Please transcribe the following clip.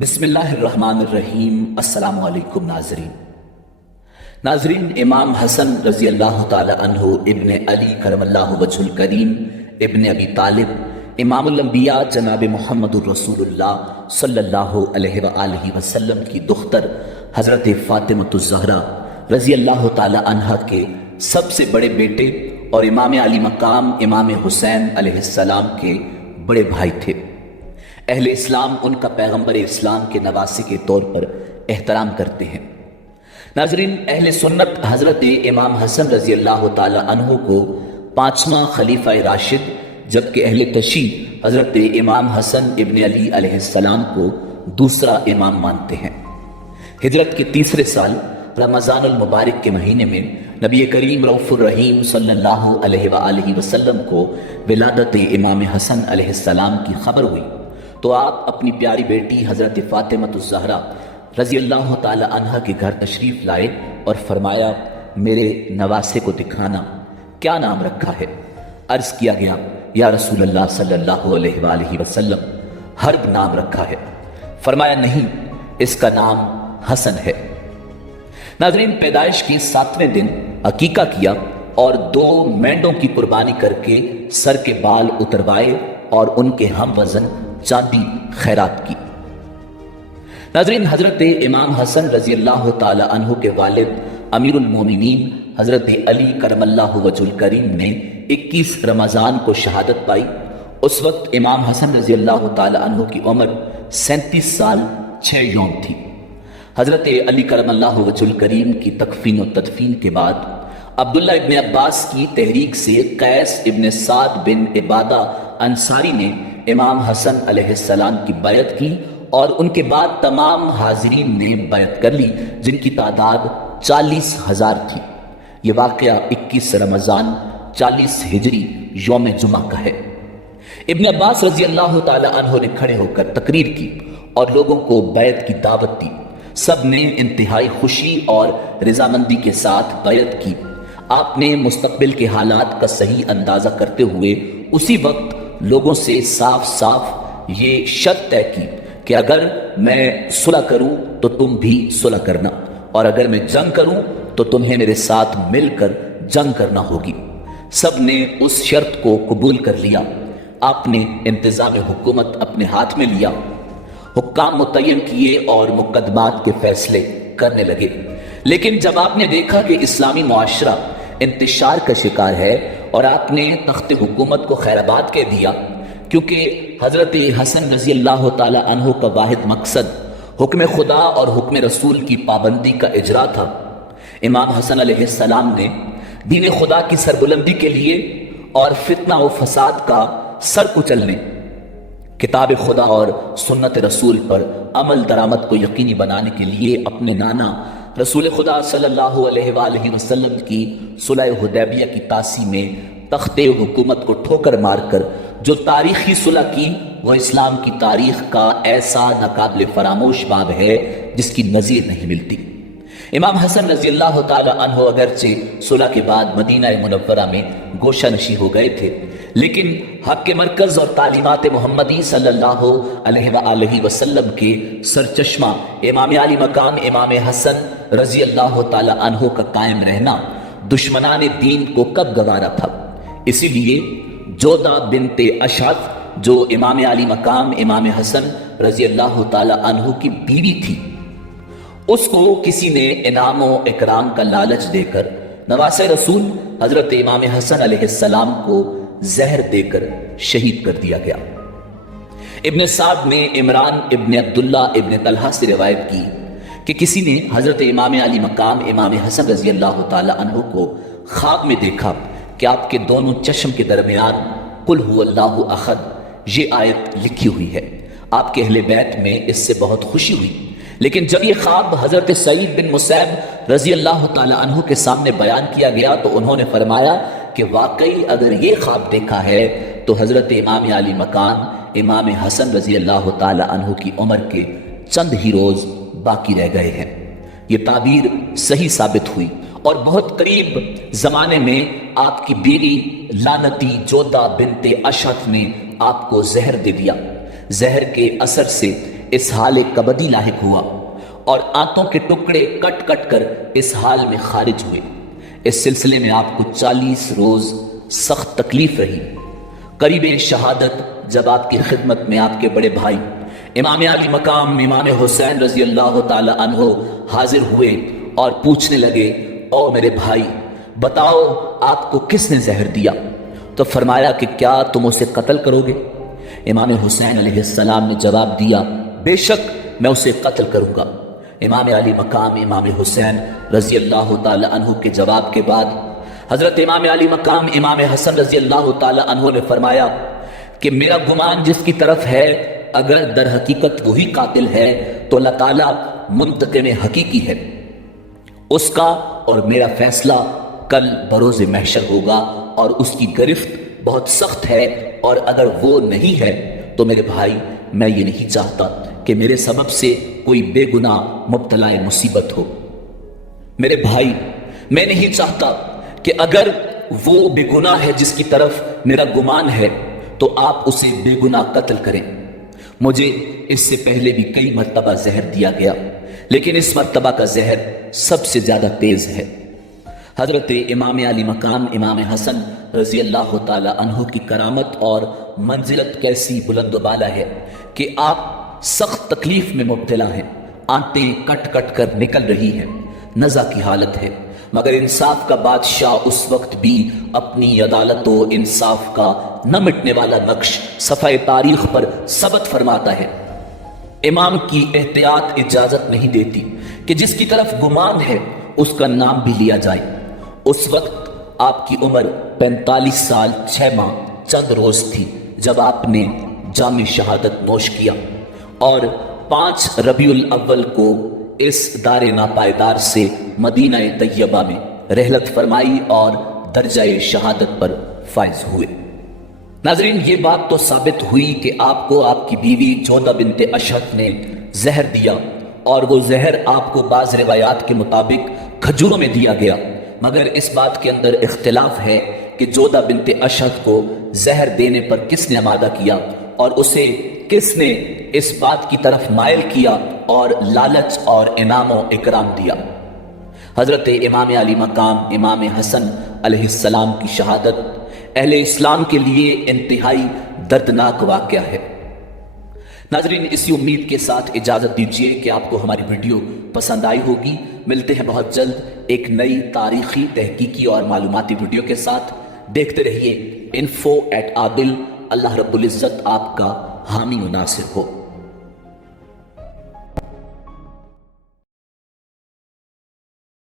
بسم اللہ الرحمن الرحیم۔ السلام علیکم ناظرین، امام حسن رضی اللہ تعالی عنہ ابن علی کرم اللہ وجہ الکریم ابن ابی طالب امام الانبیاء جناب محمد الرسول اللہ صلی اللہ علیہ وآلہ وسلم کی دختر حضرت فاطمۃ الزہرا رضی اللہ تعالی عنہ کے سب سے بڑے بیٹے اور امام علی مقام امام حسین علیہ السلام کے بڑے بھائی تھے۔ اہل اسلام ان کا پیغمبر اسلام کے نواسے کے طور پر احترام کرتے ہیں۔ ناظرین، اہل سنت حضرت امام حسن رضی اللہ تعالی عنہ کو پانچواں خلیفہ راشد، جبکہ اہل تشیع حضرت امام حسن ابن علی علیہ السلام کو دوسرا امام مانتے ہیں۔ ہجرت کے تیسرے سال رمضان المبارک کے مہینے میں نبی کریم رؤوف الرحیم صلی اللہ علیہ وآلہ وسلم کو ولادت امام حسن علیہ السلام کی خبر ہوئی تو آپ اپنی پیاری بیٹی حضرت فاطمۃ الزہرا رضی اللہ تعالی عنہ کے گھر تشریف لائے اور فرمایا، میرے نواسے کو دکھانا، کیا نام رکھا ہے؟ عرض کیا گیا، یا رسول اللہ صلی اللہ علیہ وآلہ وسلم، حرب نام رکھا ہے۔ فرمایا، نہیں، اس کا نام حسن ہے۔ ناظرین، پیدائش کے 7ویں دن عقیقہ کیا اور 2 مینڈوں کی قربانی کر کے سر کے بال اتروائے اور ان کے ہم وزن چاندی خیرات کی۔ ناظرین، حضرت امام حسن رضی اللہ تعالی عنہ کے والد امیر المومنین حضرت علی کرم اللہ وجہ الکریم نے 21 رمضان کو شہادت پائی۔ اس وقت امام حسن رضی اللہ تعالی عنہ کی عمر 37 سال 6 یوم تھی۔ حضرت علی کرم اللہ وجہ الکریم کی تکفین و تدفین کے بعد عبداللہ ابن عباس کی تحریک سے قیس ابن سعد بن عبادہ انصاری نے امام حسن علیہ السلام کی بیعت کی اور ان کے بعد تمام حاضرین نے بیعت کر لی، جن کی تعداد 40,000 تھی۔ یہ واقعہ 21 رمضان 40 ہجری یوم جمعہ کا ہے۔ ابن عباس رضی اللہ تعالی عنہ نے کھڑے ہو کر تقریر کی اور لوگوں کو بیعت کی دعوت دی۔ سب نے انتہائی خوشی اور رضامندی کے ساتھ بیعت کی۔ آپ نے مستقبل کے حالات کا صحیح اندازہ کرتے ہوئے اسی وقت لوگوں سے صاف صاف یہ شرط طے کی کہ اگر میں صلح کروں تو تم بھی صلح کرنا، اور اگر میں جنگ کروں تو تمہیں میرے ساتھ مل کر جنگ کرنا ہوگی۔ سب نے اس شرط کو قبول کر لیا۔ آپ نے انتظام حکومت اپنے ہاتھ میں لیا، حکام متعین کیے اور مقدمات کے فیصلے کرنے لگے۔ لیکن جب آپ نے دیکھا کہ اسلامی معاشرہ انتشار کا شکار ہے اور آپ نے تخت حکومت کو خیر آباد کہہ دیا، کیونکہ حضرت حسن رضی اللہ تعالی عنہ کا واحد مقصد حکم خدا اور حکم رسول کی پابندی کا اجرا تھا۔ امام حسن علیہ السلام نے دین خدا کی سربلندی کے لیے اور فتنہ و فساد کا سر کچلنے، کتاب خدا اور سنت رسول پر عمل درآمد کو یقینی بنانے کے لیے اپنے نانا رسول خدا صلی اللہ علیہ وآلہ وسلم کی صلح حدیبیہ کی تاسی میں تخت حکومت کو ٹھوکر مار کر جو تاریخی صلح کی، وہ اسلام کی تاریخ کا ایسا ناقابل فراموش باب ہے جس کی نظیر نہیں ملتی۔ امام حسن رضی اللہ تعالی عنہ اگرچہ صلح کے بعد مدینہ منورہ میں گوشہ نشی ہو گئے تھے، لیکن حق کے مرکز اور تعلیمات محمدی صلی اللہ علیہ وآلہ وسلم کے سرچشمہ امام علی مقام امام حسن رضی اللہ تعالی عنہ کا قائم رہنا دشمنان دین کو کب گوارا تھا۔ اسی لیے جودہ بنت اشعث، جو امام علی مقام امام حسن رضی اللہ تعالی عنہ کی بیوی تھی، اس کو کسی نے انعام و اکرام کا لالچ دے کر نواسۂ رسول حضرت امام حسن علیہ السلام کو زہر دے کر شہید کر دیا گیا۔ ابن سعد نے عمران ابن عبداللہ ابن طلحہ سے روایت کی کہ کسی نے حضرت امام علی مقام امام حسن رضی اللہ تعالی عنہ کو خواب میں دیکھا کہ آپ کے دونوں چشم کے درمیان قل هو اللہ احد یہ آیت لکھی ہوئی ہے۔ آپ کے اہل بیت میں اس سے بہت خوشی ہوئی، لیکن جب یہ خواب حضرت سعید بن مسیب رضی اللہ تعالی عنہ کے سامنے بیان کیا گیا تو انہوں نے فرمایا کہ واقعی اگر یہ خواب دیکھا ہے تو حضرت امام علی مقام امام حسن رضی اللہ تعالی عنہ کی عمر کے چند ہی روز باقی رہ گئے ہیں۔ یہ تعبیر صحیح ثابت ہوئی اور بہت قریب زمانے میں آپ کی بیوی لعنتی جودہ بنت اشعث نے آپ کو زہر دے دیا۔ زہر کے اثر سے اس حال کبدی لاحق ہوا اور آنتوں کے ٹکڑے کٹ کٹ کر اس حال میں خارج ہوئے۔ اس سلسلے میں آپ کو 40 روز سخت تکلیف رہی۔ قریب شہادت جب آپ کی خدمت میں آپ کے بڑے بھائی امام علی مقام امام حسین رضی اللہ تعالی عنہ حاضر ہوئے اور پوچھنے لگے، او میرے بھائی بتاؤ آپ کو کس نے زہر دیا؟ تو فرمایا کہ کیا تم اسے قتل کرو گے؟ امام حسین علیہ السلام نے جواب دیا، بے شک میں اسے قتل کروں گا۔ امام علی مقام امام حسین رضی اللہ تعالی عنہ کے جواب کے بعد حضرت امام علی مقام امام حسن رضی اللہ تعالی عنہ نے فرمایا کہ میرا گمان جس کی طرف ہے اگر در حقیقت وہی قاتل ہے تو اللہ تعالیٰ منتقم حقیقی ہے، اس کا اور میرا فیصلہ کل بروز محشر ہوگا اور اس کی گرفت بہت سخت ہے، اور اگر وہ نہیں ہے تو میرے بھائی میں یہ نہیں چاہتا کہ میرے سبب سے کوئی بے گناہ مبتلا مصیبت ہو۔ میرے بھائی میں نہیں چاہتا کہ اگر وہ بے گناہ ہے جس کی طرف میرا گمان ہے تو آپ اسے بے گناہ قتل کریں۔ مجھے اس سے پہلے بھی کئی مرتبہ زہر دیا گیا، لیکن اس مرتبہ کا زہر سب سے زیادہ تیز ہے۔ حضرت امام علی مقام امام حسن رضی اللہ تعالی عنہ کی کرامت اور منزلت کیسی بلند و بالا ہے کہ آپ سخت تکلیف میں مبتلا ہیں، آنتیں کٹ کٹ کر نکل رہی ہیں، نزع کی حالت ہے، مگر انصاف کا بادشاہ اس وقت بھی اپنی عدالت و انصاف کا نہ مٹنے والا نقش صفحہ تاریخ پر ثبت فرماتا ہے۔ امام کی احتیاط اجازت نہیں دیتی کہ جس کی طرف گمان ہے اس کا نام بھی لیا جائے۔ اس وقت آپ کی عمر 45 سال 6 ماہ چند روز تھی جب آپ نے جام شہادت نوش کیا، اور 5 ربیع الاول کو اس دار ناپائیدار سے مدینہ طیبہ میں رحلت فرمائی اور درجہ شہادت پر فائز ہوئے۔ ناظرین، یہ بات تو ثابت ہوئی کہ آپ کو آپ کی بیوی جودہ بنت اشہد نے زہر دیا، اور وہ زہر آپ کو بعض روایات کے مطابق کھجوروں میں دیا گیا، مگر اس بات کے اندر اختلاف ہے کہ جودہ بنت اشہد کو زہر دینے پر کس نے آمادہ کیا اور اسے کس نے اس بات کی طرف مائل کیا اور لالچ اور انعام و اکرام دیا۔ حضرت امام علی مقام امام حسن علیہ السلام کی شہادت اہل اسلام کے لیے انتہائی دردناک واقعہ ہے۔ ناظرین، اسی امید کے ساتھ اجازت دیجیے کہ آپ کو ہماری ویڈیو پسند آئی ہوگی۔ ملتے ہیں بہت جلد ایک نئی تاریخی، تحقیقی اور معلوماتی ویڈیو کے ساتھ۔ دیکھتے رہیے info@adil۔ اللہ رب العزت آپ کا حامی و ناصر ہو۔